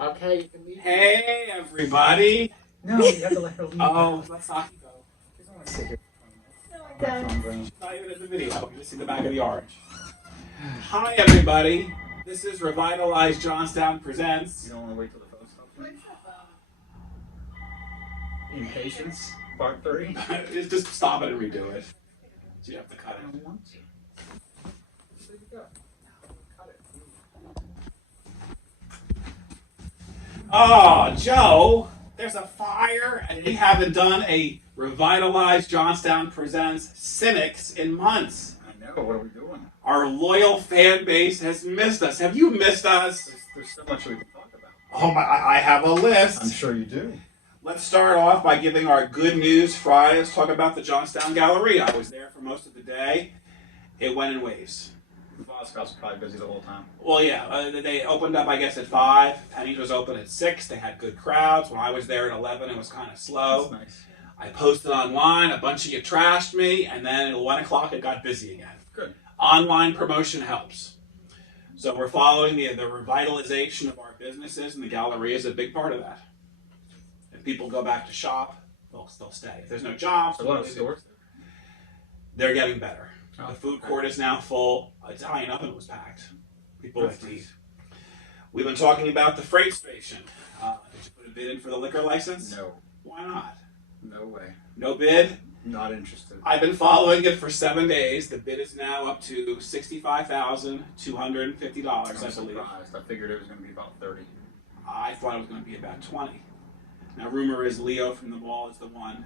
Okay, you can leave. Hey, everybody. No, you have to let her leave. Oh, let's not go. She doesn't want to sit here for 20 minutes. No, it does. She's not even in the video. You just see the back of the orange. Hi, everybody. This is Revitalize Johnstown Presents. You don't want to wait till the phone stops? Impatience, part 3. Just stop it and redo it. So you have to cut I it. don't want to. There you go. Cut it. Oh, Joe, there's a fire, and we haven't done a Revitalize Johnstown Presents Cynics in months. I know. What are we doing? Our loyal fan base has missed us. Have you missed us? There's so much we can talk about. Oh my! I have a list. I'm sure you do. Let's start off by giving our good news Friday. Let's talk about the Johnstown Gallery. I was there for most of the day. It went in waves. The Boss Scouts were probably busy the whole time. Well, yeah, they opened up, I guess, at 5. Penny's was open at 6. They had good crowds. When I was there at 11, it was kind of slow. That's nice. I posted online. A bunch of you trashed me. And then at 1 o'clock, it got busy again. Good. Online promotion helps. So we're following the revitalization of our businesses, and the gallery is a big part of that. If people go back to shop, they'll stay. If there's no jobs, A lot of stores. they're getting better. Oh, The food court is now full. Italian oven was packed. People like to eat. We've been talking about the freight station. Did you put a bid in for the liquor license? No. Why not? No way. No bid? Not interested. I've been following it for 7 days. The bid is now up to $65,250, I'm I believe. surprised. I figured it was going to be about 30. I thought it was going to be about 20. Now, rumor is Leo from the mall is the one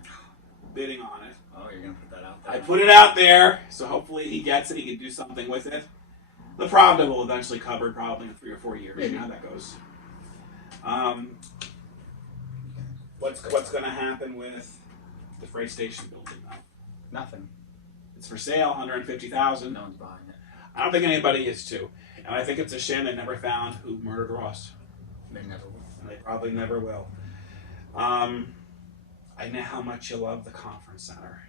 bidding on it. Oh, you're going to put that out there. I put it out there, so hopefully he gets it. He can do something with it. The Pravda will eventually cover probably in 3 or 4 years. You know how that goes. What's going to happen with the freight station building though? Nothing. It's for sale, $150,000. No one's buying it. I don't think anybody is too, and I think it's a shame they never found who murdered Ross, They never will. and they probably never will. I know how much you love the conference center.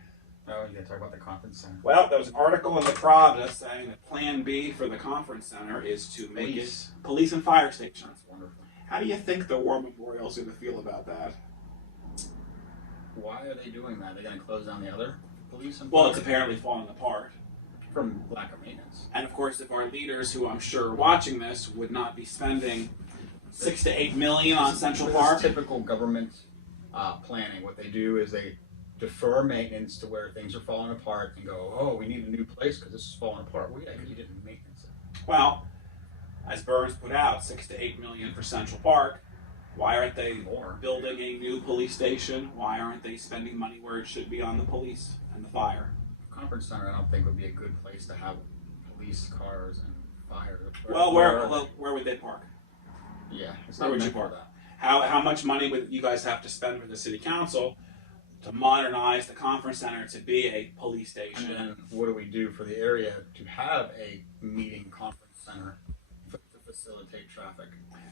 Oh, you got to talk about the conference center. Well, there was an article in the Pravda saying that Plan B for the conference center is to make Police. it police and fire station. That's wonderful. How do you think the War Memorial is going to feel about that? Why are they doing that? They're going to close down the other police and Well, it's fire? apparently falling apart. From lack of maintenance. And of course, if our leaders, who I'm sure are watching this, would not be spending $6 to $8 million on Central This is Park. typical government planning. What they do is they defer maintenance to where things are falling apart and go, oh, we need a new place because this is falling apart. Well, yeah, because you didn't maintenance it. Well, as Burns put out, $6 to $8 million for Central Park. Why aren't they More. building a new police station? Why aren't they spending money where it should be on the police and the fire? Conference center, I don't think would be a good place to have police cars and fire. Well, where would they park? Yeah, it's Where not would you meant for park? that. How much money would you guys have to spend for the city council to modernize the conference center to be a police station? And then what do we do for the area to have a meeting conference center to facilitate traffic?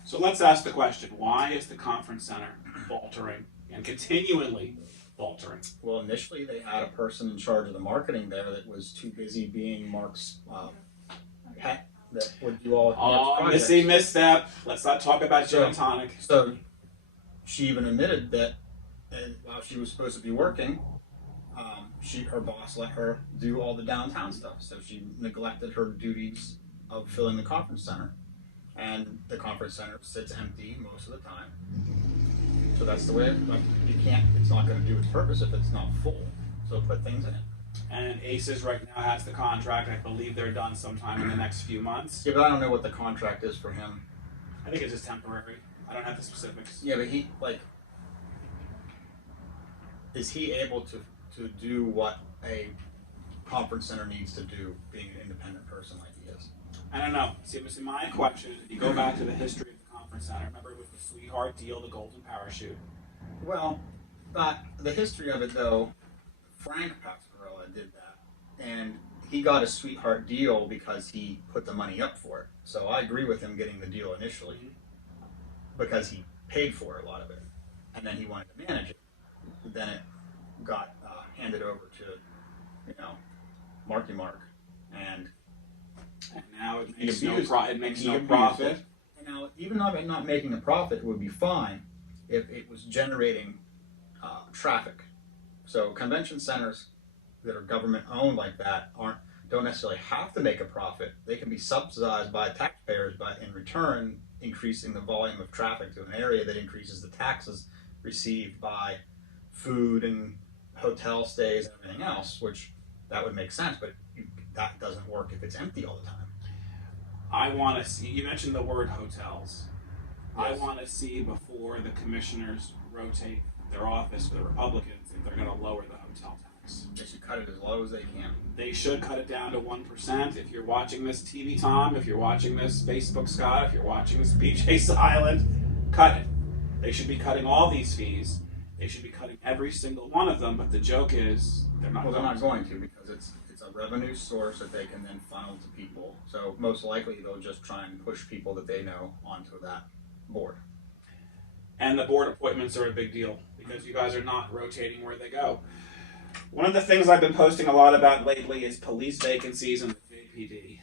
So let's ask the question, why is the conference center faltering and continually faltering? Well, initially they had a person in charge of the marketing there that was too busy being Mark's pet that would do all Oh, Mark's missy projects. misstep. Let's not talk about gin and tonic. So she even admitted that while she was supposed to be working, her boss let her do all the downtown stuff. So she neglected her duties of filling the conference center. And the conference center sits empty most of the time. So that's the way it's not going to do its purpose if it's not full. So put things in it. And ACES right now has the contract. I believe they're done sometime in the next few months. Yeah, but I don't know what the contract is for him. I think it's just temporary. I don't have the specifics. Yeah, but is he able to do what a conference center needs to do, being an independent person like he is? I don't know. See, my question is, if you go back to the history of the conference center, remember it was the sweetheart deal, the golden parachute. Well, but the history of it though, Frank Pasquarella did that, and he got a sweetheart deal because he put the money up for it. So I agree with him getting the deal initially because he paid for a lot of it, and then he wanted to manage it. Then it got handed over to, Marky Mark, and And now it He makes abused no it. it makes He no abused profit. it. Now, even though I'm not making a profit, it would be fine if it was generating traffic. So convention centers that are government owned like that don't necessarily have to make a profit. They can be subsidized by taxpayers, but in return, increasing the volume of traffic to an area that increases the taxes received by food and hotel stays and everything else, which that would make sense, but that doesn't work if it's empty all the time. I want to see, you mentioned the word hotels. Yes. I want to see before the commissioners rotate their office for the Republicans if they're going to lower the hotel tax. They should cut it as low as they can. They should cut it down to 1%. If you're watching this, TV Tom, if you're watching this, Facebook Scott, if you're watching this, BJ Silent, cut it. They should be cutting all these fees. They should be cutting every single one of them, but the joke is they're not Well, they're going not going to, because it's a revenue source that they can then funnel to people. So most likely they'll just try and push people that they know onto that board. And the board appointments are a big deal because you guys are not rotating where they go. One of the things I've been posting a lot about lately is police vacancies in the JPD.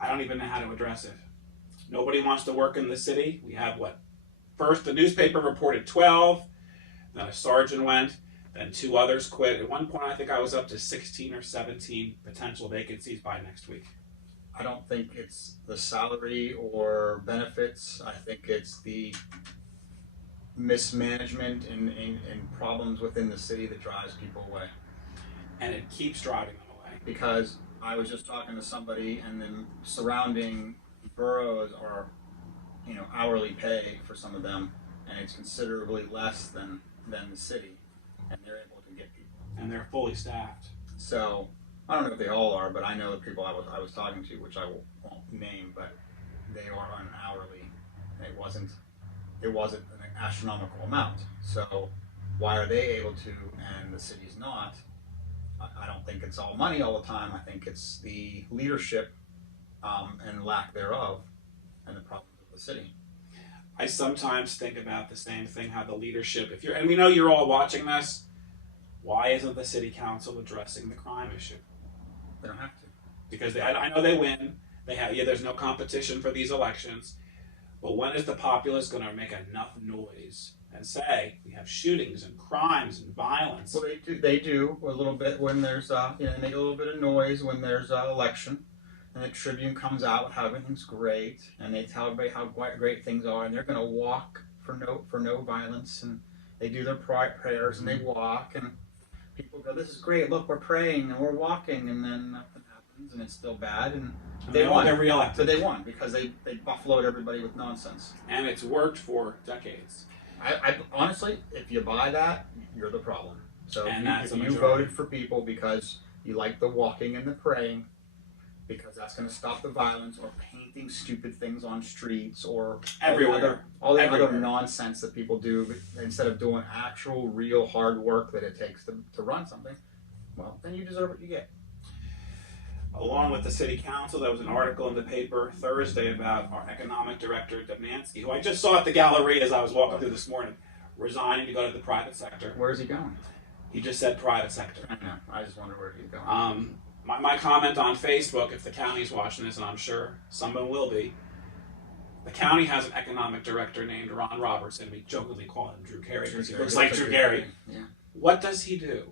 I don't even know how to address it. Nobody wants to work in the city. We have first the newspaper reported 12, then a sergeant went, then 2 others quit. At one point I think I was up to 16 or 17 potential vacancies by next week. I don't think it's the salary or benefits. I think it's the mismanagement and problems within the city that drives people away. And it keeps driving them away. Because I was just talking to somebody, and then surrounding boroughs are, hourly pay for some of them, and it's considerably less than the city, and they're able to get people. And they're fully staffed. So I don't know if they all are, but I know the people I was talking to, which I won't name, but they are on hourly. It wasn't an astronomical amount. So why are they able to and the city's not? I don't think it's all money all the time. I think it's the leadership and lack thereof, and the problems of the city. I sometimes think about the same thing, how the leadership, and we know you're all watching this, why isn't the city council addressing the crime issue? They don't have to. Because I know they win. There's no competition for these elections. But when is the populace going to make enough noise and say we have shootings and crimes and violence? Well, they do a little bit when there's they make a little bit of noise when there's an election, and the Tribune comes out with how everything's great, and they tell everybody how great things are, and they're going to walk for no violence, and they do their prayers and they walk, and people go, "This is great! Look, we're praying and we're walking," and then nothing happens, and it's still bad, and they won. They're reelected. So they won because they buffaloed everybody with nonsense. And it's worked for decades. I honestly, if you buy that, you're the problem. So if you voted for people because you like the walking and the praying, because that's going to stop the violence, or painting stupid things on streets, or all the other nonsense that people do, instead of doing actual, real hard work that it takes to run something, well, then you deserve what you get. Along with the city council, there was an article in the paper Thursday about our economic director, Demansky, who I just saw at the Galleria as I was walking through this morning, resigning to go to the private sector. Where is he going? He just said private sector. I know. I just wonder where he's going. My comment on Facebook, if the county's watching this, and I'm sure someone will be, the county has an economic director named Ron Robertson. We jokingly call him Drew Carey because he looks like Drew Carey. Yeah. What does he do?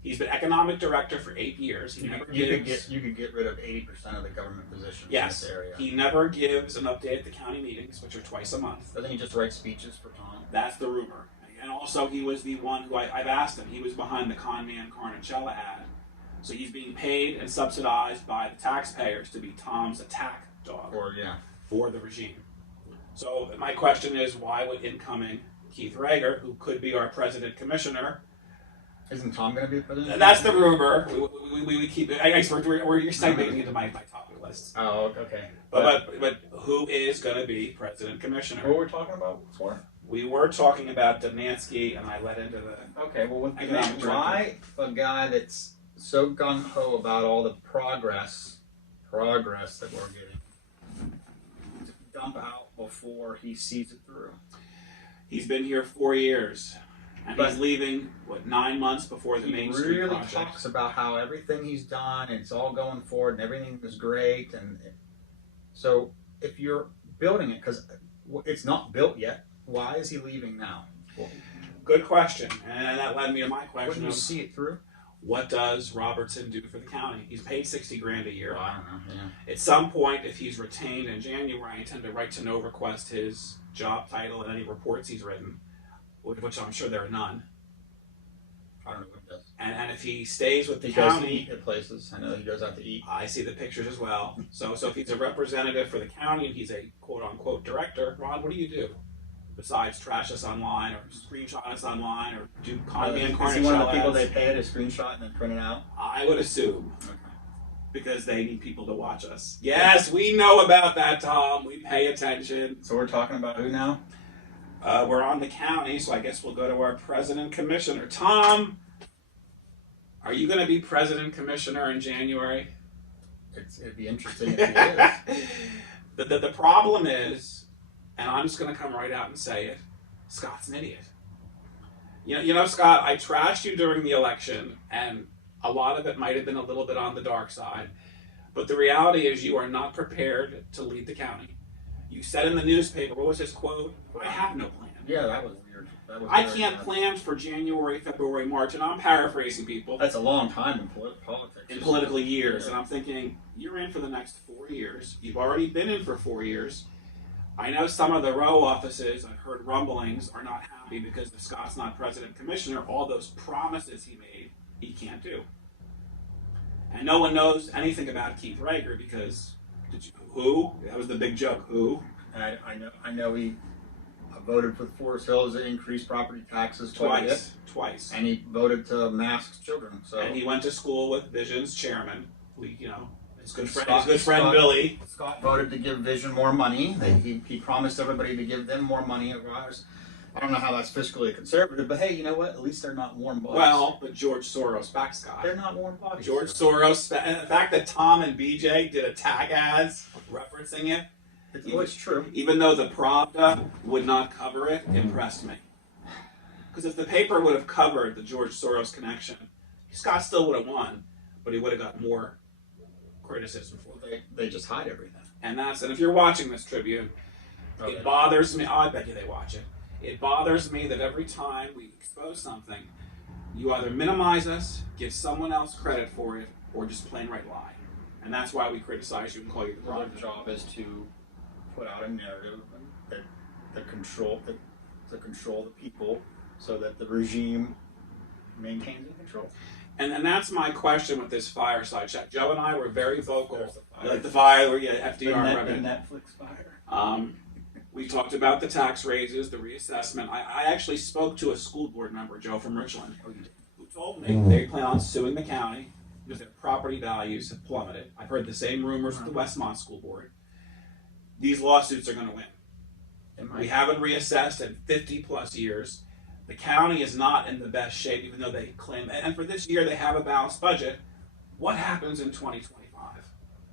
He's been economic director for 8 years. You could get rid of 80% of the government positions in this area. He never gives an update at the county meetings, which are twice a month. Doesn't he just write speeches for Tom? That's the rumor. And also, he was the one who I've asked him. He was behind the con man Carnicella ad. So he's being paid and subsidized by the taxpayers to be Tom's attack dog for the regime. So my question is, why would incoming Keith Rager, who could be our president commissioner, isn't Tom going to be the president? That's the rumor. We keep. You're segmenting into my topic list. Oh, okay. But who is going to be president commissioner? What were we talking about before? We were talking about Demansky, and I led into the. Okay, well, why a guy that's so gung ho about all the progress that we're getting, to dump out before he sees it through? He's been here 4 years. And he's leaving, 9 months before the Main Street project. He really talks about how everything he's done, it's all going forward, and everything is great. And so if you're building it? Because it's not built yet. Why is he leaving now? Well, Good question, and that led me to my question wouldn't you of see it through? what does Robertson do for the county? He's paid $60,000 a year. Well, I don't know. Yeah. At some point, if he's retained in January, I intend to write to no request his job title and any reports he's written, which I'm sure there are none. I don't know what it does. And if he stays with the He goes to county, eat at places. I know he goes out to eat. I see the pictures as well. So if he's a representative for the county and he's a quote unquote director, Ron, what do you do? Besides trash us online or screenshot us online or do con me and Is Cornish he one of the shell people ads? they pay to screenshot and then print it out? I would assume. Okay. Because they need people to watch us. Yes, we know about that, Tom. We pay attention. So we're talking about who now? We're on the county, so I guess we'll go to our president commissioner. Tom, are you going to be president commissioner in January? It'd be interesting if he is. The problem is, and I'm just going to come right out and say it, Scott's an idiot. You know, Scott, I trashed you during the election, and a lot of it might have been a little bit on the dark side. But the reality is you are not prepared to lead the county. You said in the newspaper, what was his quote? I have no plan. Yeah, that was weird. I can't plan for January, February, March, and I'm paraphrasing people. That's a long time in politics. In political years, Yeah. and I'm thinking, you're in for the next 4 years. You've already been in for 4 years. I know some of the row offices, I've heard rumblings, are not happy because if Scott's not president commissioner, all those promises he made, he can't do. And no one knows anything about Keith Rager because, who? That was the big joke, who? And I know he voted for Forest Hills to increase property taxes twice. And he voted to mask children. So And he went to school with Vision's chairman, his good friend, Scott- Billy. Scott voted to give Vision more money. He promised everybody to give them more money. I don't know how that's fiscally conservative, but hey, you know what? At least they're not warm bodies. Well, but George Soros backed Scott. They're not warm bodies. George Soros, and the fact that Tom and BJ did attack ads referencing it, It's true. even though the Pravda would not cover it, impressed me. Because if the paper would have covered the George Soros connection, Scott still would have won, but he would have got more criticism for it. They just hide everything. And if you're watching this Tribune, Oh, it bothers me. Oh, I bet you they watch it. It bothers me that every time we expose something, you either minimize us, give someone else credit for it, or just plain right lie. And that's why we criticize you and call you the Our wrong job is to put out a narrative that control the people, so that the regime maintains control. And that's my question with this fireside chat. Joe and I were very vocal. There's the fire. Like the fire, where you had FDR The revenue. Netflix fire. We talked about the tax raises, the reassessment. I actually spoke to a school board member, Joe from Richland, who told me they plan on suing the county because their property values have plummeted. I've heard the same rumors with the Westmont School Board. These lawsuits are going to win. We haven't reassessed in 50 plus years. The county is not in the best shape, even though they claim, and for this year they have a balanced budget. What happens in 2025?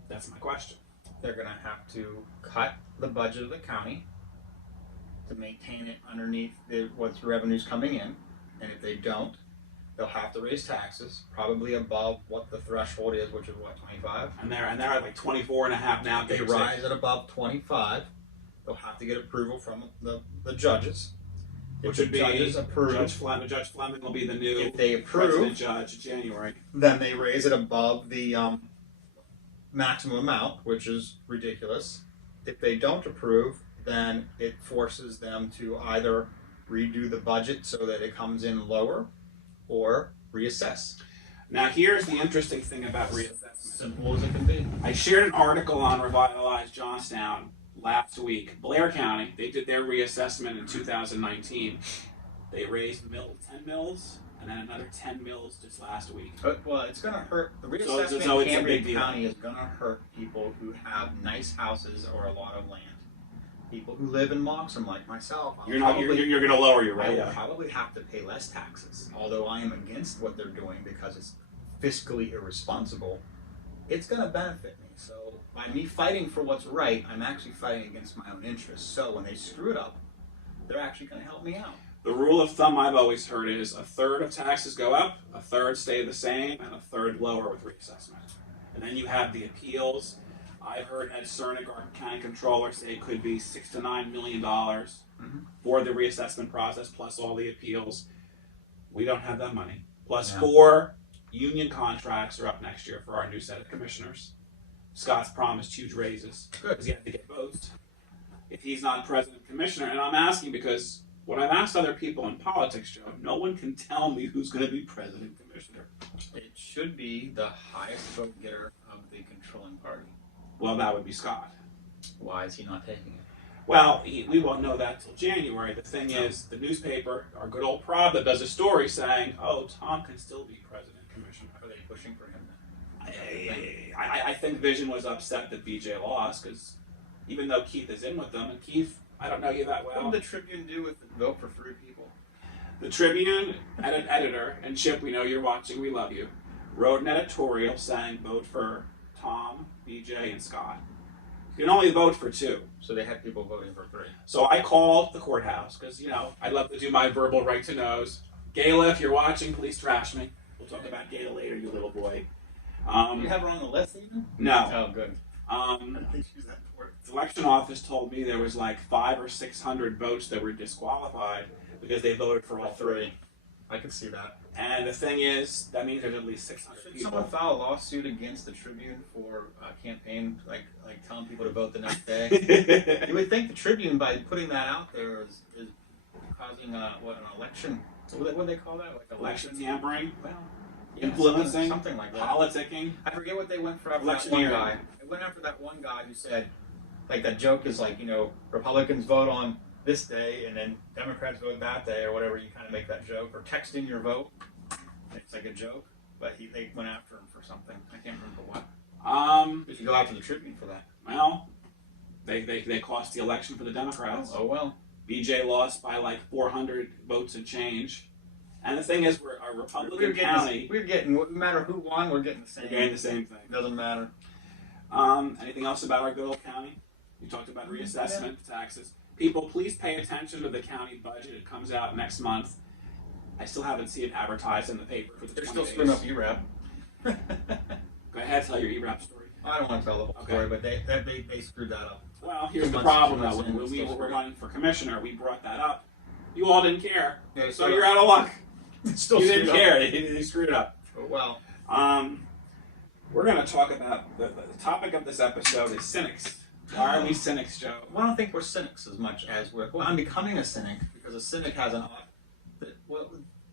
That's my question. They're going to have to cut the budget of the county to maintain it underneath what's revenues coming in, and if they don't, they'll have to raise taxes, probably above what the threshold is, which is what, 25. And they're at like 24 and a half now. If they rise at above 25, they'll have to get approval from the judges. Which If would the be judges approve, Judge Fleming will be the new if they president approve, judge in January. then they raise it above the maximum amount, which is ridiculous. If they don't approve, then it forces them to either redo the budget so that it comes in lower or reassess. Now here's the interesting thing about reassessment. Simple as it can be. I shared an article on Revitalize Johnstown last week. Blair County, they did their reassessment in 2019. They raised 10 mills and then another 10 mills just last week. Well, it's going to hurt. The So reassessment it's in a Cambridge big deal. County is going to hurt people who have nice houses or a lot of land. People who live in Moxham, like myself, You're going to lower your I rate. will probably have to pay less taxes. Although I am against what they're doing because it's fiscally irresponsible, it's going to benefit me. So by me fighting for what's right, I'm actually fighting against my own interests. So when they screw it up, they're actually going to help me out. The rule of thumb I've always heard is a third of taxes go up, a third stay the same, and a third lower with reassessment. And then you have the appeals. I've heard Ed Cernick, our county controller, say it could be $6 to $9 million Mm-hmm. for the reassessment process, plus all the appeals. We don't have that money. Plus Yeah. 4 union contracts are up next year for our new set of commissioners. Scott's promised huge raises because he had to get votes if he's not president commissioner. And I'm asking because when I've asked other people in politics, Joe, no one can tell me who's going to be president commissioner. It should be the highest vote getter of the controlling party. Well, that would be Scott. Why is he not taking it? Well, we won't know that till January. The thing is, the newspaper, our good old Pravda, does a story saying, "Oh, Tom can still be president commissioner." Are they pushing for him then? I think Vision was upset that BJ lost because even though Keith is in with them, and Keith, I don't know you that well. What did the Tribune do with the vote for 3 people? The Tribune editor, and Chip, we know you're watching, we love you, wrote an editorial saying vote for Tom, BJ, and Scott. You can only vote for 2. So they had people voting for 3. So I called the courthouse because, I love to do my verbal right to knows. Gayla, if you're watching, please trash me. We'll talk about Gayla later, you little boy. You have her on the list even? No. Oh, good. I think she's that important. The election office told me there was like 500 or 600 votes that were disqualified because they voted for all 3. I could see that. And the thing is, that means there's at least 600 Should people. someone file a lawsuit against the Tribune for a campaign, like telling people to vote the next day? You would think the Tribune, by putting that out there, is causing an election. What do they call that? Like Election tampering, Well, influencing, something like that. politicking. I forget what they went for after that one Electioneering. guy. They went after that one guy who said, like, that joke is like, Republicans vote on this day and then Democrats vote that day or whatever. You kind of make that joke, or text in your vote. It's like a joke, but they went after him for something. I can't remember what. If you go after the Tribune for that. Well, they cost the election for the Democrats. Oh well. BJ lost by like 400 votes and change. And the thing is, we're a Republican county. We're getting, no matter who won, we're getting the same. We're getting the same thing. Doesn't matter. Anything else about our good old county? You talked about reassessment, taxes. People, please pay attention to the county budget. It comes out next month. I still haven't seen it advertised in the paper for the They're 20 still days. screwing up ERAP. Go ahead, tell your ERAP story. I don't want to tell the whole story, but they screwed that up. Well, here's the Two problem months though. in, When we still were screwed. running for commissioner, we brought that up. You all didn't care. Yeah, So you're out of luck. Still You didn't screwed up. care. They screwed it up. Oh, well. We're going to talk about the topic of this episode is cynics. Why are we cynics, Joe? Well, I don't think we're cynics as much as I'm becoming a cynic, because a cynic has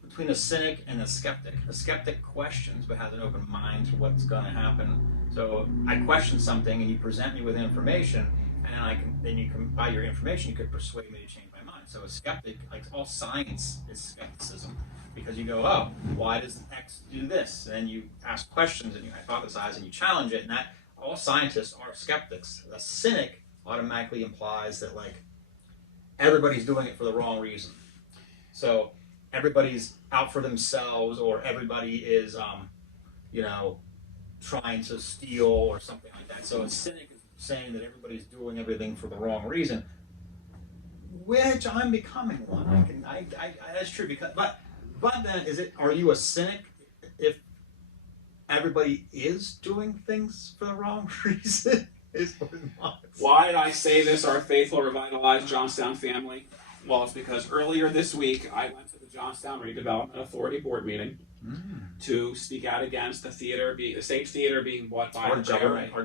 between a cynic and a skeptic questions but has an open mind to what's going to happen. So I question something and you present me with information, and then you can, by your information, you could persuade me to change my mind. So a skeptic, like all science is skepticism, because you go, oh, why does X do this? And then you ask questions and you hypothesize and you challenge it, and that all scientists are skeptics. A cynic automatically implies that like everybody's doing it for the wrong reason. So everybody's out for themselves, or everybody is, trying to steal or something like that. So a cynic is saying that everybody's doing everything for the wrong reason, which I'm becoming one. That's true, but then are you a cynic if everybody is doing things for the wrong reason? Why did I say this, our faithful Revitalize Johnstown family? Well, it's because earlier this week I went to the Johnstown Redevelopment Authority board meeting to speak out against the state theater being bought by our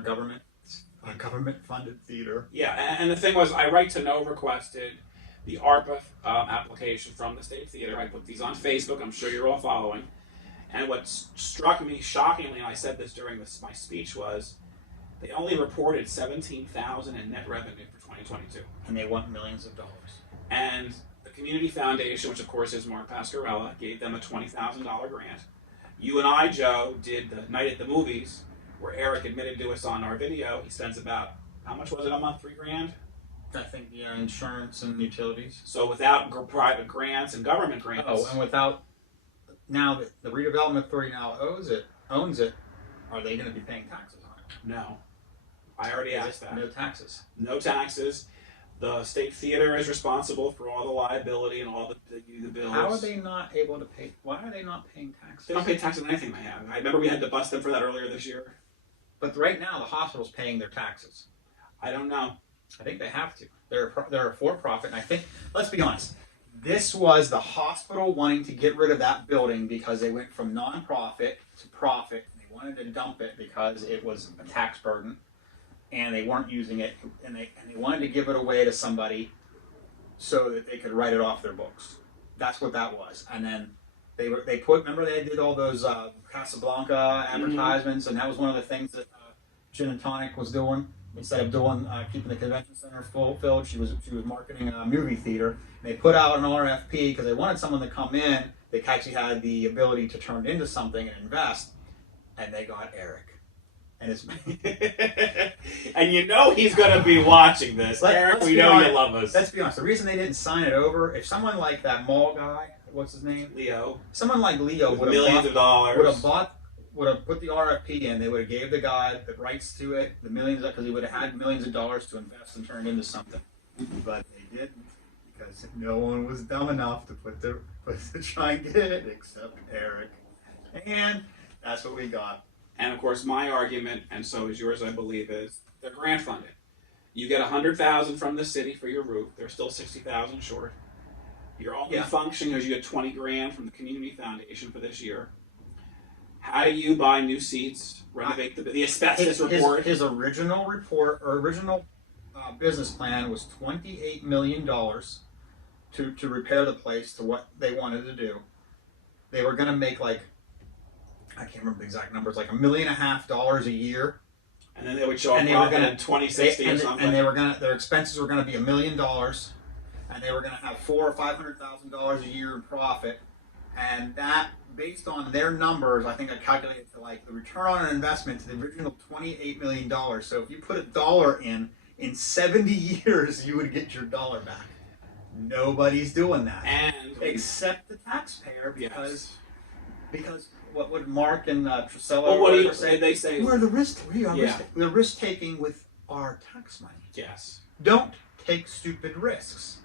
government funded theater. Yeah, and the thing was, I Right to Know requested the ARPA application from the state theater. I put these on Facebook. I'm sure you're all following. And what struck me shockingly, and I said this during my speech, was they only reported $17,000 in net revenue for 2022. And they want millions of dollars. And the Community Foundation, which of course is Mark Pascarella, gave them a $20,000 grant. You and I, Joe, did the Night at the Movies, where Eric admitted to us on our video he spends about, how much was it a month? $3,000? I think, insurance and utilities. So without private grants and government grants. Oh, and without, now that the Redevelopment Authority now owns it, are they going to be paying taxes on it? No. I already asked that. No taxes. No taxes. The state theater is responsible for all the liability and all the bills. How are they not able to pay? Why are they not paying taxes? They don't pay taxes on anything they have. I remember we had to bust them for that earlier this year. But right now, the hospital's paying their taxes. I don't know. I think they have to. They're a for-profit, and I think, let's be honest, this was the hospital wanting to get rid of that building because they went from nonprofit to profit. They wanted to dump it because it was a tax burden, and they weren't using it, and they wanted to give it away to somebody so that they could write it off their books. That's what that was. And then they remember they did all those Casablanca advertisements, and that was one of the things that Gin and Tonic was doing. Instead of doing keeping the convention center filled, she was marketing a movie theater. And they put out an RFP because they wanted someone to come in that actually had the ability to turn it into something and invest. And they got Eric. And it's and you know he's going to be watching this. Eric, we know you love us. Let's be honest. The reason they didn't sign it over, if someone like that mall guy, what's his name? Leo. Someone like Leo would millions of dollars would have put the RFP in. They would have gave the guy the rights to it, the millions, because he would have had millions of dollars to invest and turn it into something. But they didn't, because no one was dumb enough to try and get it except Eric. And that's what we got. And of course, my argument, and so is yours, I believe, is they're grant funded. You get $100,000 from the city for your roof. They're still $60,000 short. You're only functioning because you get $20,000 from the community foundation for this year. How do you buy new seats, renovate the asbestos report? His original report, or original business plan was $28 million to repair the place to what they wanted to do. They were going to make I can't remember the exact numbers, like $1.5 million a year. And then they would show up in 2060 or something. And their expenses were going to be $1 million, and they were going to have $400,000 or $500,000 a year in profit. And that, based on their numbers, I think I calculated to the return on an investment to the original $28 million. So if you put $1 in 70 years, you would get your dollar back. Nobody's doing that, except the taxpayer, because what would Mark and Trisella say? They say we're the risk taking with our tax money. Yes. Don't take stupid risks.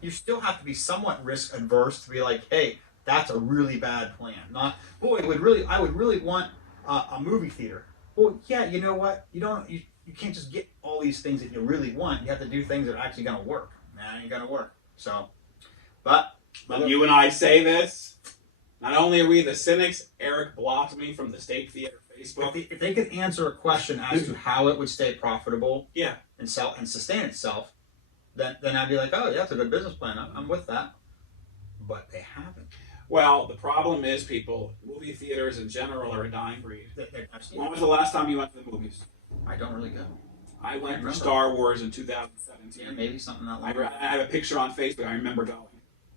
You still have to be somewhat risk adverse to be like, hey, that's a really bad plan. Not, boy, I would really want a movie theater. Well, yeah, you know what? You can't just get all these things that you really want. You have to do things that are actually going to work. Man, ain't going to work. So, but you and I say this. Not only are we the cynics, Eric blocked me from the State Theater Facebook. If they could answer a question as to how it would stay profitable, and sustain itself, then I'd be like, oh, yeah, that's a good business plan. I'm with that. But they haven't. Well, the problem is, people, movie theaters in general are a dying breed. When was the last time you went to the movies? I don't really go. I went for Star Wars in 2017. Yeah, maybe something that long. I have a picture on Facebook. I remember going.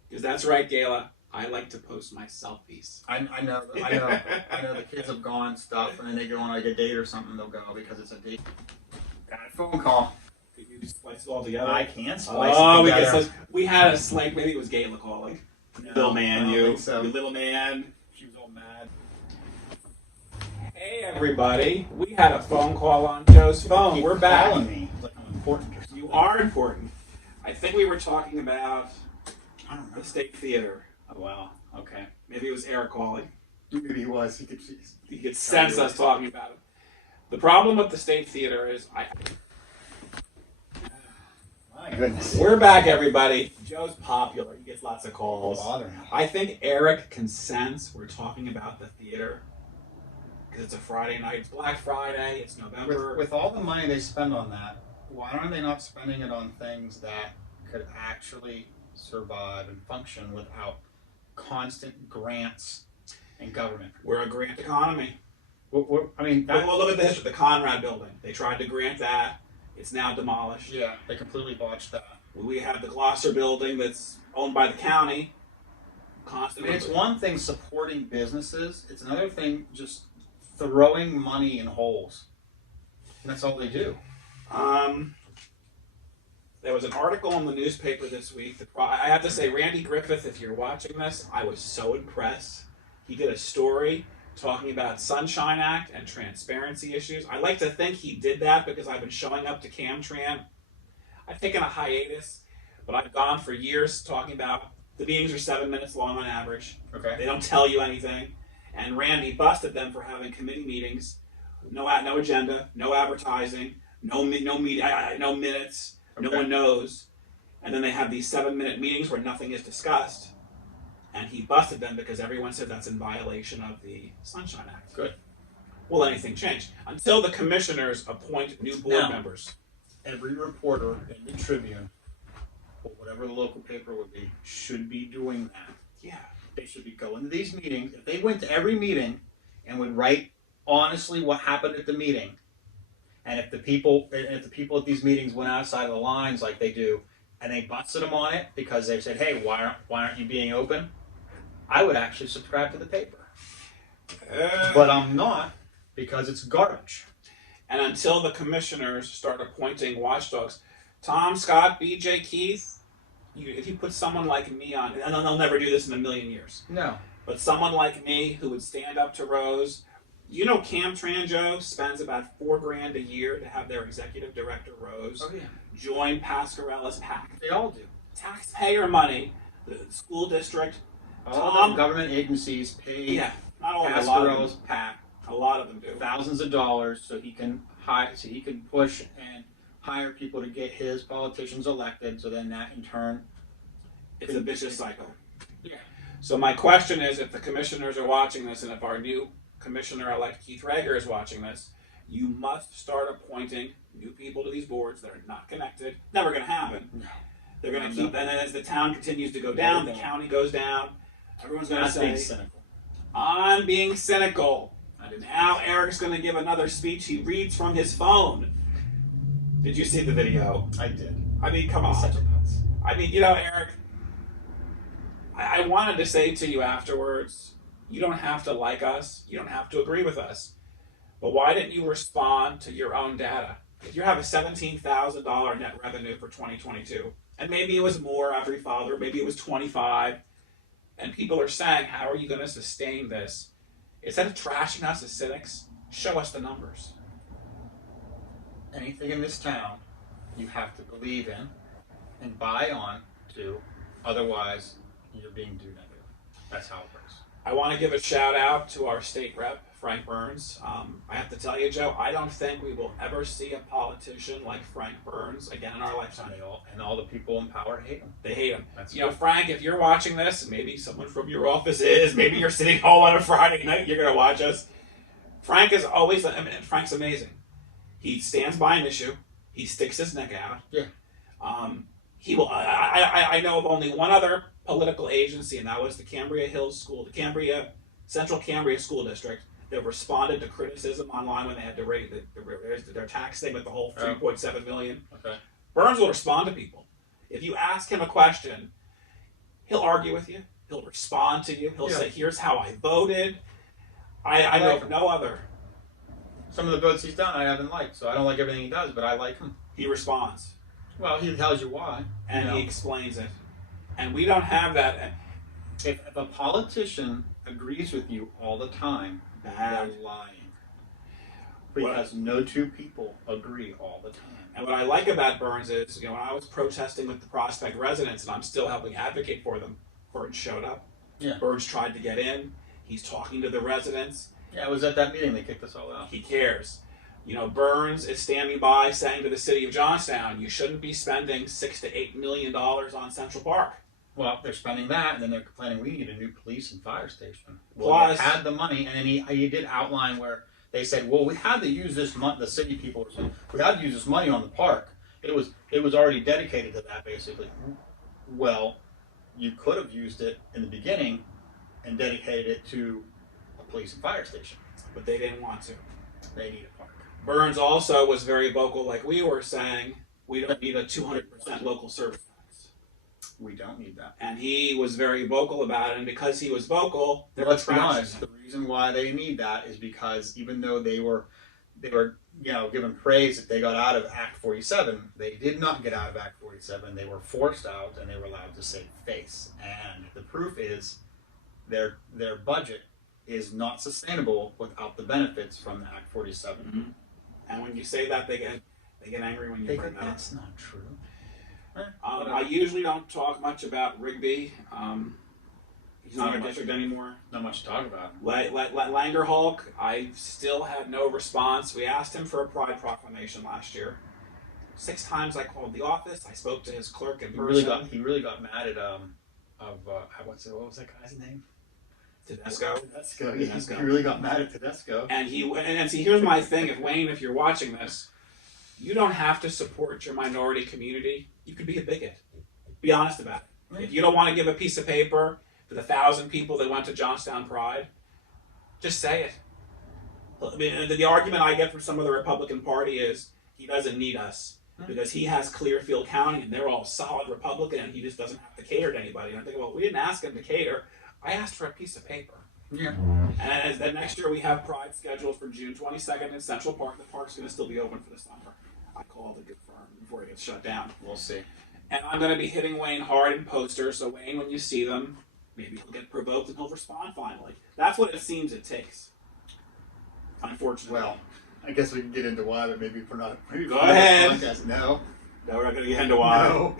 Because that's right, Gayla. I like to post my selfies. I know the kids have gone stuff, and then they go on a date or something. They'll go because it's a date. Got a phone call. Could you splice it all together? I can splice it together. We had a maybe it was Gayla calling. No, little man, you little man. She was all mad. Hey everybody, we had a phone call on Joe's phone. We're back. Calling me like I'm important or something. You are important. I think we were talking about the State Theater. Oh, wow. Okay. Maybe it was Eric calling. Maybe he was. He could sense us talking about it. The problem with the State Theater is my goodness. We're back, everybody. Joe's popular. He gets lots of calls. Bother I think Eric can sense we're talking about the theater because it's a Friday night. It's Black Friday. It's November. With all the money they spend on that, why aren't they not spending it on things that could actually survive and function without constant grants and government? We're a grant economy. Well, look at the history. The Conrad building. They tried to grant that. It's now demolished. Yeah, they completely botched that. We have the Gloucester building that's owned by the county. Constantly. It's one thing supporting businesses. It's another thing just throwing money in holes. And that's all they do. There was an article in the newspaper this week. I have to say, Randy Griffith, if you're watching this, I was so impressed. He did a story talking about Sunshine Act and transparency issues. I like to think he did that because I've been showing up to CamTran. I've taken a hiatus, but I've gone for years talking about the meetings are 7 minutes long on average. Okay. They don't tell you anything. And Randy busted them for having committee meetings No agenda, no advertising, no media, no minutes. Okay. No one knows. And then they have these 7-minute meetings where nothing is discussed. And he busted them because everyone said that's in violation of the Sunshine Act. Good. Will anything change? Until the commissioners appoint new board members. Every reporter in the Tribune, or whatever the local paper would be, should be doing that. Yeah. They should be going to these meetings. If they went to every meeting and would write honestly what happened at the meeting, and if the people at these meetings went outside of the lines like they do, and they busted them on it because they said, "Hey, why aren't you being open?" I would actually subscribe to the paper, but I'm not, because it's garbage. And until the commissioners start appointing watchdogs, Tom, Scott, BJ, Keith, if you put someone like me on, and they'll never do this in a million years. No. But someone like me who would stand up to Rose, you know, Cam Tranjo spends about $4,000 a year to have their executive director Rose join Pascarella's PAC. They all do. Taxpayer money, the school district, all the government agencies pay. Yeah, not all Pascarella's PAC. A lot of them do. Thousands of dollars so he can push and hire people to get his politicians elected. So then that in turn, it's a vicious cycle. Yeah. So my question is, if the commissioners are watching this, and if our new commissioner-elect Keith Rager is watching this, you must start appointing new people to these boards that are not connected. Never going to happen. No. They're going to keep, and then as the town continues to go down, the county goes down. Everyone's going to say, cynical. I'm being cynical. Now Eric's going to give another speech. He reads from his phone. Did you see the video? I did. I mean, come on. Such a putz. I mean, you know, Eric, I wanted to say to you afterwards, you don't have to like us. You don't have to agree with us. But why didn't you respond to your own data? If you have a $17,000 net revenue for 2022, and maybe it was more after you filed, or maybe it was 25, and people are saying, how are you going to sustain this? Instead of trashing us as cynics, show us the numbers. Anything in this town, you have to believe in and buy on to. Otherwise, you're being too negative. That's how it works. I want to give a shout out to our state rep, Frank Burns. I have to tell you, Joe, I don't think we will ever see a politician like Frank Burns again in our lifetime. And all the people in power hate him. They hate him. That's you know, Frank, if you're watching this, and maybe someone from your office is, maybe you're sitting home on a Friday night, you're going to watch us. Frank is always, I mean, Frank's amazing. He stands by an issue. He sticks his neck out. Yeah. He will. I know of only one other political agency, and that was the Cambria Hills School, the Central Cambria School District, that responded to criticism online when they had to raise their tax thing with the whole $3.7 million. Okay. Burns will respond to people. If you ask him a question, he'll argue with you. He'll respond to you. He'll say, "Here's how I voted." I know of no other. Some of the votes he's done I haven't liked, so I don't like everything he does, but I like him. He responds. Well, he tells you why. And he explains it. And we don't have that. If a politician agrees with you all the time, they're lying. Because no two people agree all the time. And what I like about Burns is, you know, when I was protesting with the Prospect residents, and I'm still helping advocate for them, Burns showed up. Yeah. Burns tried to get in. He's talking to the residents. Yeah, it was at that meeting they kicked us all out. He cares. You know, Burns is standing by saying to the city of Johnstown, you shouldn't be spending $6 to $8 million on Central Park. Well, they're spending that, and then they're complaining we need a new police and fire station. Well, Plus, they had the money, and then he did outline where they said, well, we had to use this money. The city people were saying, we had to use this money on the park. It was already dedicated to that, basically. Well, you could have used it in the beginning and dedicated it to a police and fire station. But they didn't want to. They need a park. Burns also was very vocal, like we were saying, we don't need a 200% local service tax. We don't need that. And he was very vocal about it, and because he was vocal, let's be honest, the reason why they need that is because even though they were given praise that they got out of Act 47, they did not get out of Act 47. They were forced out, and they were allowed to save face. And the proof is their budget is not sustainable without the benefits from the Act 47. Mm-hmm. And when you say that, they get angry when you bring that up. That's not true. I usually don't talk much about Rigby. He's not in our district anymore. Not much to talk about. Langerhulk, I still had no response. We asked him for a pride proclamation last year. 6 times I called the office. I spoke to his clerk in person. He really got mad at what was that guy's name? Tedesco. He really got mad at Tedesco. And see, here's my thing. If you're watching this, you don't have to support your minority community. You could be a bigot. Be honest about it. Right. If you don't want to give a piece of paper to the 1,000 people that went to Johnstown Pride, just say it. I mean, the argument I get from some of the Republican Party is he doesn't need us because he has Clearfield County and they're all solid Republican and he just doesn't have to cater to anybody. And I think, well, we didn't ask him to cater. I asked for a piece of paper. Yeah. And then next year we have Pride scheduled for June 22nd in Central Park. The park's going to still be open for the summer. I called to confirm before it gets shut down. We'll see. And I'm going to be hitting Wayne hard in posters. So Wayne, when you see them, maybe he'll get provoked and he'll respond finally. That's what it seems it takes. Unfortunately. Well, I guess we can get into why, but maybe if we're not. Maybe Go ahead. Podcast. No, we're not going to get into why. No.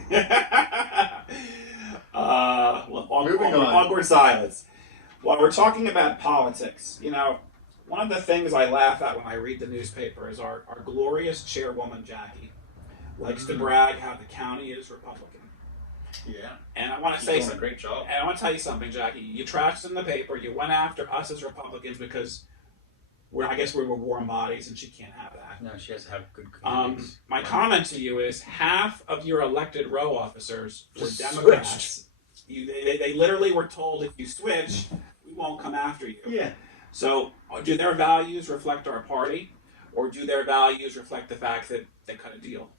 Moving on. Awkward silence. While we're talking about politics, one of the things I laugh at when I read the newspaper is our glorious chairwoman, Jackie, likes to brag how the county is Republican. Yeah. And I want to say something. Great job. And I want to tell you something, Jackie. You trashed in the paper. You went after us as Republicans because I guess we were warm bodies, and she can't have that. No, she has to have good communities. My comment to you is half of your elected row officers were Democrats. They literally were told if you switch, we won't come after you. Yeah. So do their values reflect our party, or do their values reflect the fact that they cut a deal?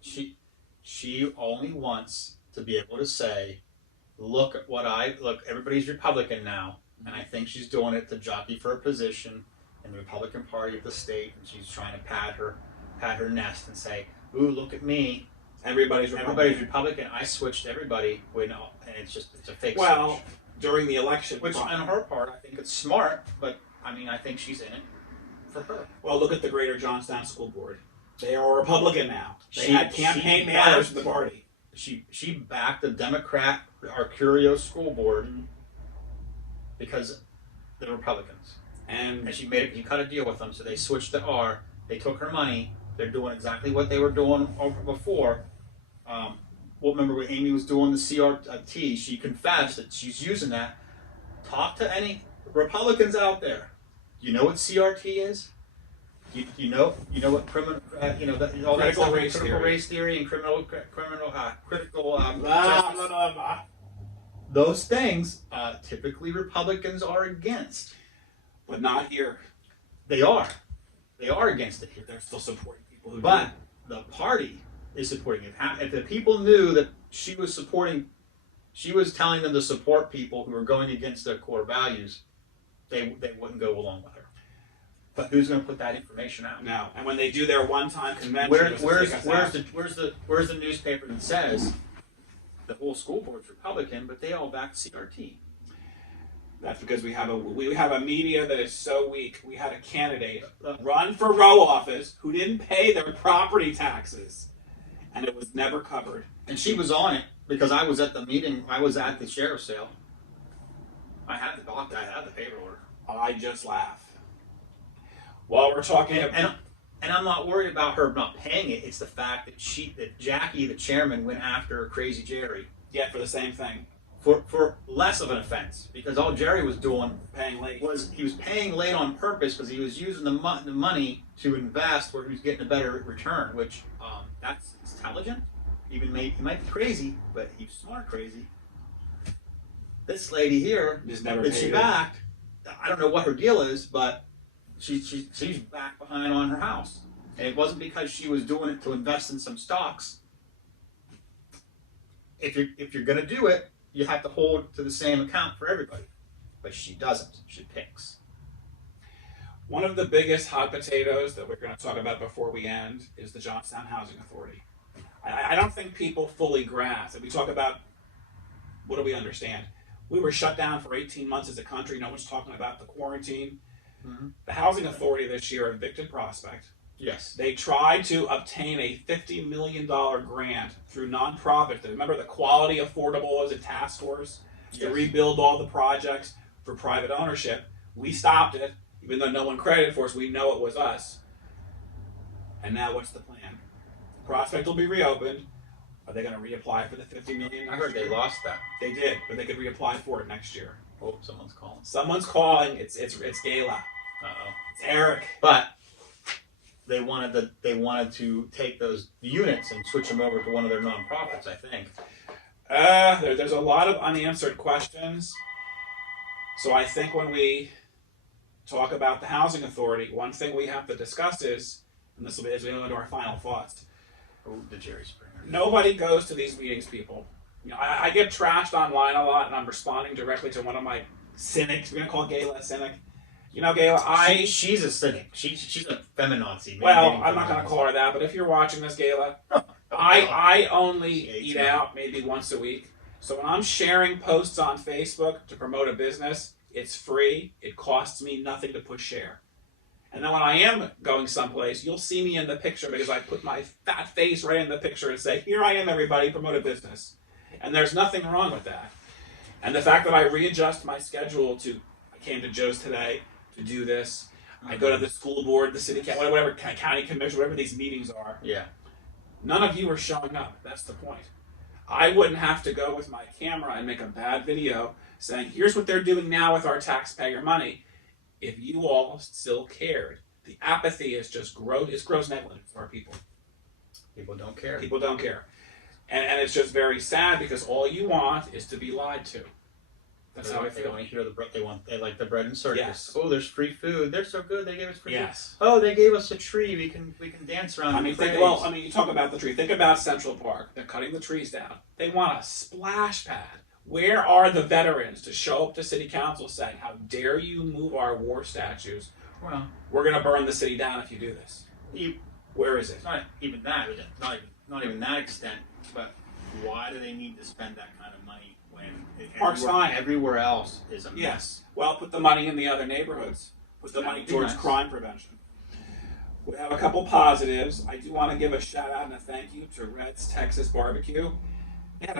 She only wants to be able to say, look, everybody's Republican now, and I think she's doing it to jockey for a position in the Republican Party of the state, and she's trying to pad her nest and say, ooh, look at me. Everybody's Republican. I switched everybody. And it's a fake switch. During the election. Which, on her part, I think it's smart, but, I think she's in it for her. Well, look at the Greater Johnstown School Board. They are Republican now. They had campaign banners for the party. She backed the Democrat, our Curio School Board, because they're Republicans. And she cut a deal with them, so they switched to R. They took her money. They're doing exactly what they were doing over before. Remember when Amy was doing the CRT, she confessed that she's using that. Talk to any Republicans out there. You know what CRT is? You know what criminal critical race theory and critical justice. Those things typically Republicans are against, but not here. They are against it here. They're still supporting people who. But the party is supporting it. If the people knew that she was telling them to support people who were going against their core values, they wouldn't go along with her. But who's going to put that information out? No. And when they do their one-time convention, where's the newspaper that says the whole school board's Republican, but they all back CRT? That's because we have a media that is so weak. We had a candidate run for row office who didn't pay their property taxes, and it was never covered. And she was on it because I was at the meeting. I was at the sheriff's sale. I had the paperwork. I just laugh. While we're talking, and I'm not worried about her not paying it. It's the fact that Jackie, the chairman, went after Crazy Jerry. Yeah, for the same thing. For less of an offense, because all Jerry was doing paying late was he was paying late on purpose because he was using the money to invest where he was getting a better return, which that's intelligent. He might be crazy, but he's smart crazy. This lady here that she backed, I don't know what her deal is, but she's back behind on her house, and it wasn't because she was doing it to invest in some stocks. If you're gonna do it, you have to hold to the same account for everybody. But she doesn't. She picks. One of the biggest hot potatoes that we're going to talk about before we end is the Johnstown Housing Authority. I don't think people fully grasp. If we talk about what do we understand? We were shut down for 18 months as a country. No one's talking about the quarantine. Mm-hmm. The Housing Authority this year evicted Prospect. Yes. They tried to obtain a $50 million grant through nonprofits. Remember the Quality Affordable was a task force? to rebuild all the projects for private ownership. We stopped it, even though no one credited for us. We know it was us. And now what's the plan? Prospect will be reopened. Are they going to reapply for the $50 million? I heard they lost that. They did, but they could reapply for it next year. Oh, someone's calling. Someone's calling. It's Gala. Uh-oh. It's Eric. But they wanted to take those units and switch them over to one of their nonprofits, I think. There's a lot of unanswered questions. So I think when we talk about the housing authority, one thing we have to discuss is, and this will be as we go into our final thoughts. Oh, the Jerry Springer. Nobody goes to these meetings, people. You know, I get trashed online a lot, and I'm responding directly to one of my cynics. We're gonna call Gala a cynic. You know, Gala, she's a cynic. She's a feminazi. Well, I'm not gonna call her that, but if you're watching this, Gala, I only eat out maybe once a week. So when I'm sharing posts on Facebook to promote a business, it's free. It costs me nothing to push share. And then when I am going someplace, you'll see me in the picture because I put my fat face right in the picture and say, here I am, everybody, promote a business. And there's nothing wrong with that. And the fact that I readjust my schedule I came to Joe's today to do this. I go to the school board, the city, whatever county commission, whatever these meetings are. Yeah. None of you are showing up. That's the point. I wouldn't have to go with my camera and make a bad video saying, here's what they're doing now with our taxpayer money. If you all still cared. The apathy is just gross negligence for our people. People don't care. People don't care. And it's just very sad because all you want is to be lied to. That's how I feel. They want to hear they like the bread and circus. Yes. Oh, there's free food. They're so good. They gave us free food. Yes. Oh, they gave us a tree. We can dance around. I mean, you talk about the tree. Think about Central Park. They're cutting the trees down. They want a splash pad. Where are the veterans to show up to city council saying, how dare you move our war statues? Well, we're going to burn the city down if you do this. Where is it? It's not even that. Not even that extent. But why do they need to spend that kind of money when Park's fine. Everywhere else is a mess? Yes. Well, put the money in the other neighborhoods. Put the money towards crime prevention. We have a couple positives. I do want to give a shout out and a thank you to Red's Texas Barbecue. They had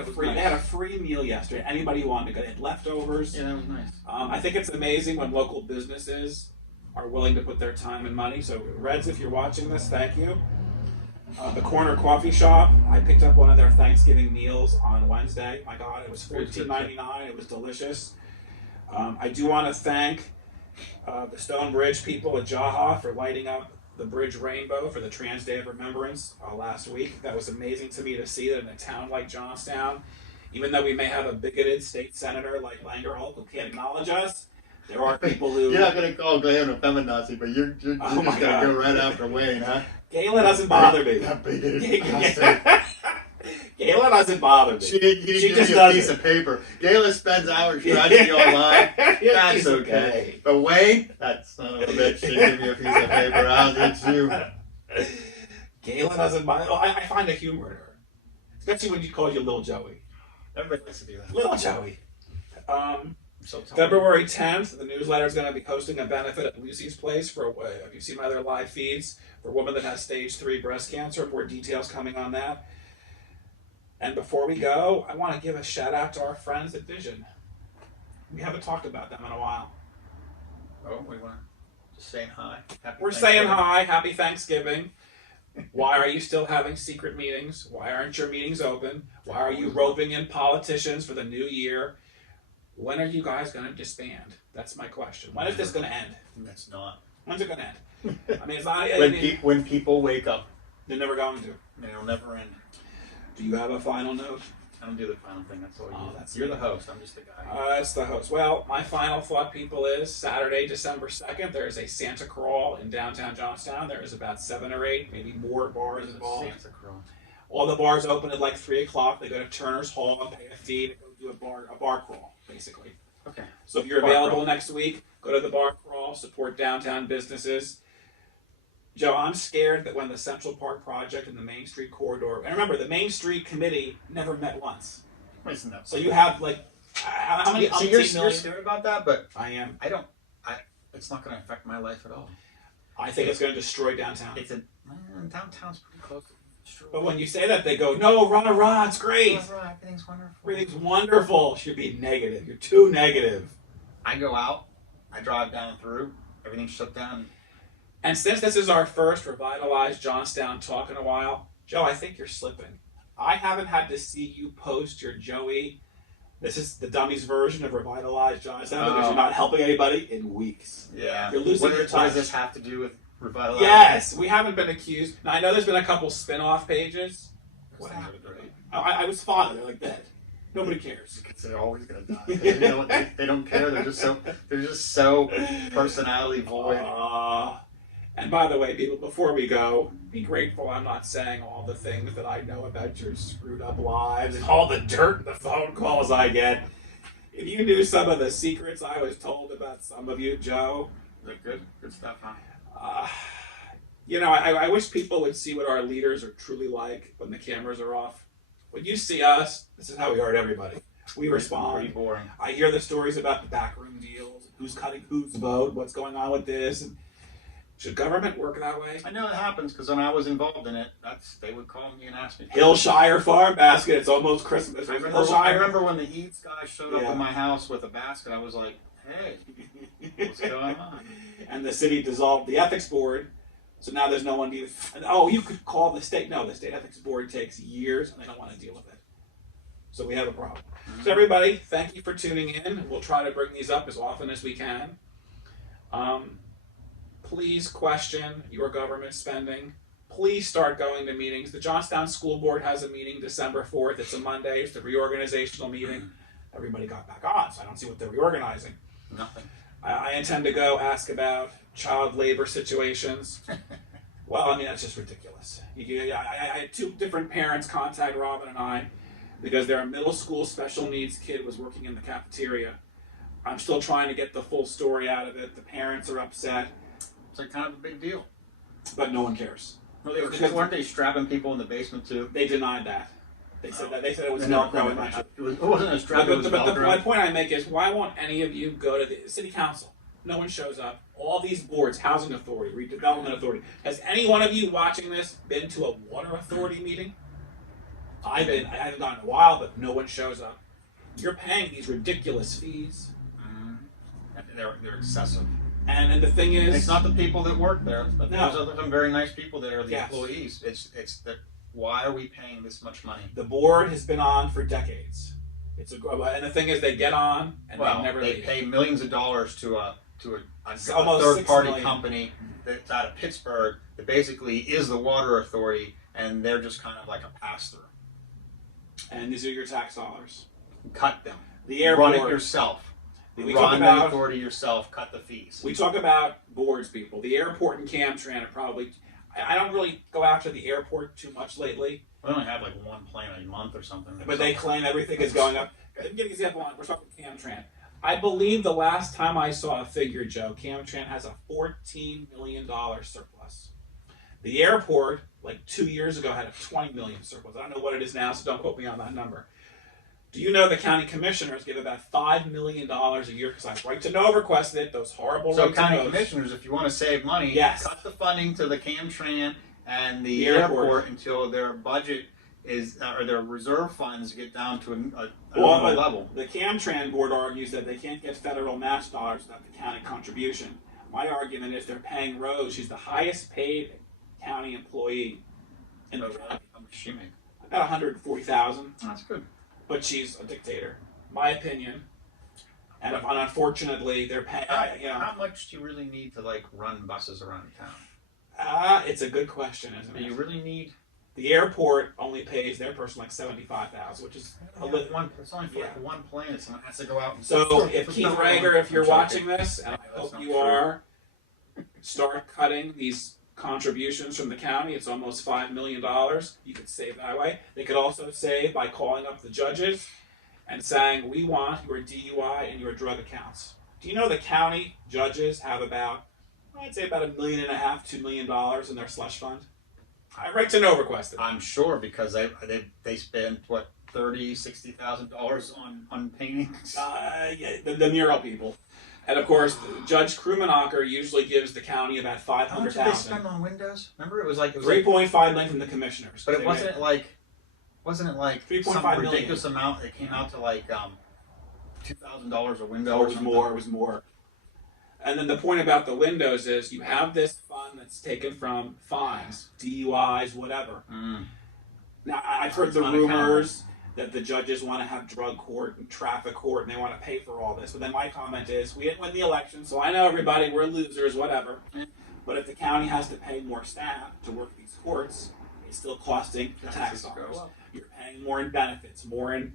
a free meal yesterday. Anybody who wanted to go, they had leftovers. Yeah, that was nice. I think it's amazing when local businesses are willing to put their time and money. So Reds, if you're watching this, thank you. The Corner Coffee Shop, I picked up one of their Thanksgiving meals on Wednesday. My God, it was $14.99. It was delicious. I do want to thank the Stone Bridge people at Jaha for lighting up the bridge rainbow for the Trans Day of Remembrance last week. That was amazing to me to see that in a town like Johnstown, even though we may have a bigoted state senator like Langerholt who can't acknowledge us, there are people who... You're not going to call Galen a feminazi, but you're just going to go right after Wayne, huh? Galen doesn't bother me. That bigoted Galen doesn't bother me. She just does a piece of paper. Galen spends hours dragging you online. That's okay. But Wayne, that son of a bitch, she give me a piece of paper. I'll get you. Galen doesn't bother. I find a humor in her, especially when she calls you Little Joey. Everybody likes to do that. Little Joey. February 10th, the newsletter is going to be hosting a benefit at Lucy's Place for, if you've seen my other live feeds, for a woman that has stage 3 breast cancer. More details coming on that. And before we go, I want to give a shout out to our friends at Vision. We haven't talked about them in a while. Oh, we want to just saying hi. We're saying hi. Happy Thanksgiving. Why are you still having secret meetings? Why aren't your meetings open? Why are you roping in politicians for the new year? When are you guys going to disband? That's my question. When is this going to end? It's not. When's it going to end? I mean, it's not. When people wake up. They're never going to. It'll never end. Do you have a final note? I don't do the final thing. That's all you do. You're the host. I'm just the guy. That's the host. Well, my final thought, people, is Saturday, December 2nd, there is a Santa Crawl in downtown Johnstown. There is about 7 or 8, maybe more bars involved. Santa Crawl. All the bars open at like 3 o'clock. They go to Turner's Hall and pay a fee to go do a bar crawl, basically. Okay. So if you're available next week, go to the bar crawl, support downtown businesses. Joe, I'm scared that when the Central Park project and the Main Street corridor, and remember, the Main Street committee never met once. Isn't that so you have like, how many you're scared about that, but I am. It's not going to affect my life at all. I think it's going to destroy downtown. Downtown's pretty close. But when you say that, they go, no, rah, rah, it's great. Rah, everything's wonderful. Everything's wonderful. Should be negative. You're too negative. I go out, I drive down through, everything's shut down. And since this is our first Revitalize Johnstown talk in a while, Joe, I think you're slipping. I haven't had to see you post your Joey. This is the dummies version of Revitalize Johnstown because you're not helping anybody in weeks. Yeah. You're losing your touch. What does this have to do with Revitalize? Yes, we haven't been accused. Now, I know there's been a couple spin-off pages. What happened? I was fine. They're like dead. Nobody cares. Because they're always gonna die. They don't care. They're just so personality void. And by the way, people, before we go, be grateful I'm not saying all the things that I know about your screwed up lives and all the dirt and the phone calls I get. If you knew some of the secrets I was told about some of you, Joe. Good stuff, huh? I wish people would see what our leaders are truly like when the cameras are off. When you see us, this is how we are to everybody. We respond. Pretty boring. I hear the stories about the backroom deals, who's cutting whose vote, what's going on with this. And should government work that way? I know it happens because when I was involved in it, they would call me and ask me. Hillshire Farm Basket. It's almost Christmas. I remember when the Eats guy showed up at my house with a basket. I was like, "Hey, what's going on?" And the city dissolved the ethics board, so now there's no one to. Oh, you could call the state. No, the state ethics board takes years, and they don't want to deal with it. So we have a problem. Mm-hmm. So everybody, thank you for tuning in. We'll try to bring these up as often as we can. Please question your government spending. Please start going to meetings. The Johnstown School Board has a meeting December 4th. It's a Monday. It's the reorganizational meeting. Everybody got back on, so I don't see what they're reorganizing. Nothing. I intend to go ask about child labor situations. Well, I mean, that's just ridiculous. I had two different parents contact Robin and I because their middle school special needs kid was working in the cafeteria. I'm still trying to get the full story out of it. The parents are upset. It's like kind of a big deal. But no one cares. Well, weren't they strapping people in the basement too? They denied that. They said that. They said it was Velcro. It wasn't a strap. My point I make is, why won't any of you go to the city council? No one shows up. All these boards, housing authority, redevelopment authority. Has any one of you watching this been to a water authority meeting? I haven't gone in a while, but no one shows up. You're paying these ridiculous fees. They're excessive. And the thing is, it's not the people that work there. But no. There's some very nice people that are the employees. It's that. Why are we paying this much money? The board has been on for decades. And the thing is, they get on and they never leave. They pay millions of dollars to a almost third-party company that's out of Pittsburgh that basically is the water authority, and they're just kind of like a pass-through. And these are your tax dollars. Cut them. The airport. Run it yourself. Run the authority yourself. Cut the fees. We talk about boards, people. The airport and Camtran are probably. I don't really go after the airport too much lately. We only have like one plane a month or something. But they claim everything is going up. Let me give you an example on. We're talking Camtran. I believe the last time I saw a figure, Joe, Camtran has a $14 million surplus. The airport, like 2 years ago, had a $20 million surplus. I don't know what it is now, so don't quote me on that number. Do you know the county commissioners give about $5 million a year? Because I right to know requested it, those horrible So county commissioners, if you want to save money, cut the funding to the Camtran and the airport until their budget is, or their reserve funds get down to a normal level. The Camtran board argues that they can't get federal match dollars without the county contribution. My argument is they're paying Rose. She's the highest paid county employee in the county. How much does she make? About $140,000. That's good. But she's a dictator, my opinion. And unfortunately, they're paying. How much do you really need to run buses around town? It's a good question, isn't it? Do you really need? The airport only pays their person $75,000, which is it's only for one plane. Someone has to go out. And so if Keith Rager, if you're watching this, and I hope you are, start cutting these contributions from the county. It's almost $5 million. You could save that way. They could also save by calling up the judges and saying, we want your DUI and your drug accounts. Do you know the county judges have about, I'd say about $1.5 million, $2 million in their slush fund? I right to know requested. I'm sure because they spend what $30,000, $60,000 on paintings. The mural people. And of course, Judge Krummenacher usually gives the county about How much did they 500,000. spend on windows? Remember, it was like 3.5 million from the commissioners. but it wasn't it like 3.5 some million. ridiculous amount? It came out to like $2,000 a window. No, or it was something. more. It was more. And then the point about the windows is you have this fund that's taken from fines, DUIs, whatever. Mm. Now, I've heard the rumors that the judges want to have drug court and traffic court and they want to pay for all this. But then my comment is, we didn't win the election, so I know everybody, we're losers, whatever. But if the county has to pay more staff to work these courts, it's still costing the tax dollars. You're paying more in benefits, more in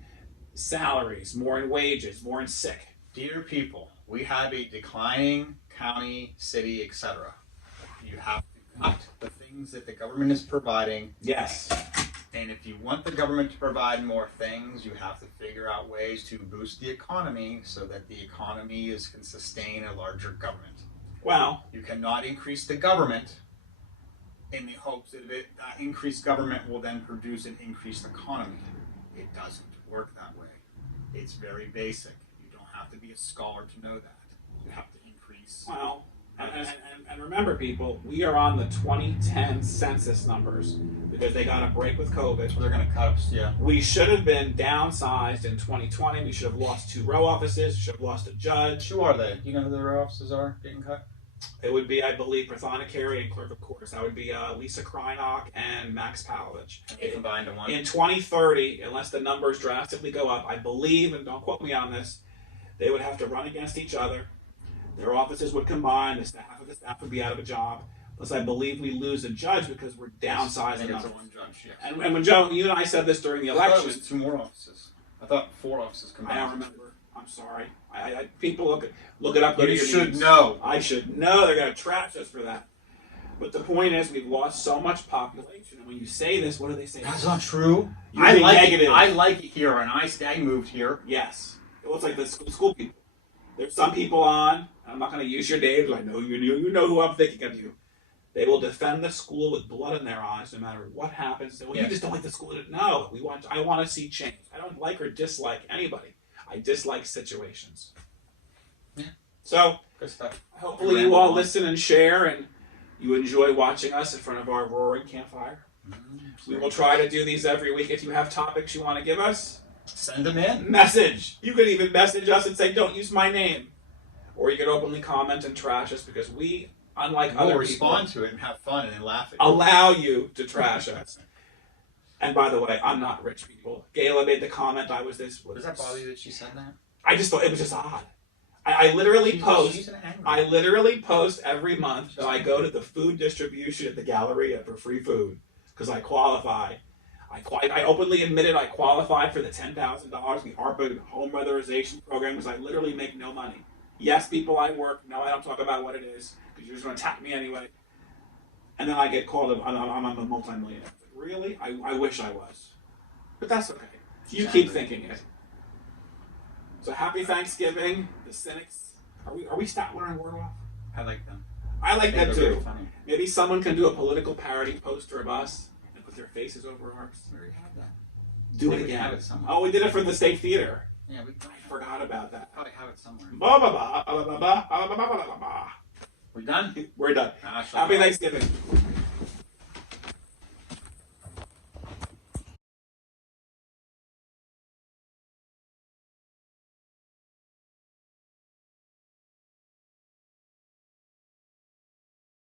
salaries, more in wages, more in sick. Dear people, we have a declining county, city, etc. You have to cut the things that the government is providing. Yes. And if you want the government to provide more things, you have to figure out ways to boost the economy so that the economy can sustain a larger government. Well, You cannot increase the government in the hopes that that increased government will then produce an increased economy. It doesn't work that way. It's very basic. You don't have to be a scholar to know that. You have to increase. well, and remember, people, we are on the 2010 census numbers because they got a break with COVID. They're going to cut us, yeah. We should have been downsized in 2020. We should have lost 2 row offices. We should have lost a judge. Who are they? Do you know who the row offices are getting cut? It would be, I believe, Prathana and Clerk of Courts. That would be Lisa Krynock and Max Palovich. They combined to one. In 2030, unless the numbers drastically go up, I believe, and don't quote me on this, they would have to run against each other. Their offices would combine. The staff would be out of a job. Plus, I believe we lose a judge because we're downsizing it's them. one judge, yes. And when Joe, you and I said this during the I thought election, it was 2 more offices. I thought 4 offices combined. I don't remember. I'm sorry. People look it up. Go to You your should news. know. I should know. They're going to trash us for that. But the point is, we've lost so much population. And when you say this, what do they say? That's not true. You're I being like negative. it. I like it here, and I moved here. Yes. It looks like the school people. There's some people on. I'm not going to use your names. I know you know who I'm thinking of you. They will defend the school with blood in their eyes, no matter what happens. Well, you just don't like the school. No, I want to see change. I don't like or dislike anybody. I dislike situations. Yeah. So, Good stuff. hopefully you all listen and share, and you enjoy watching us in front of our roaring campfire. We will try to do these every week. If you have topics you want to give us, send them in. message. You could even message us and say, "Don't use my name," or you could openly comment and trash us because we, unlike We'll other respond people, to it and have fun and then laugh at you. allow you to trash us. And by the way, I'm not rich, people. Gayla made the comment I was this. Does that bother you that she said that? I just thought it was just odd. I literally post. She's an angry. I literally post every month that I go to the food distribution at the Galleria for free food because I qualify. I openly admitted I qualified for the $10,000 in the ARPA home weatherization program because I literally make no money. Yes, people, I work. No, I don't talk about what it is because you're just going to attack me anyway. And then I get called, I'm a multi-millionaire. Really? I wish I was. But that's okay. You keep thinking it. So happy Thanksgiving. The cynics. Are we stop learning word off? I like them. I like They're that very too. funny. Maybe someone can do a political parody poster of us and put their faces over ours. We already had that. Do I it think we again. have it somewhere. Oh, we did it for the State Theater. Yeah, we I forgot about that. probably have it somewhere. Ba ba ba ba ba ba ba ba ba ba ba ba. We done? We're done. Gosh, Happy Thanksgiving.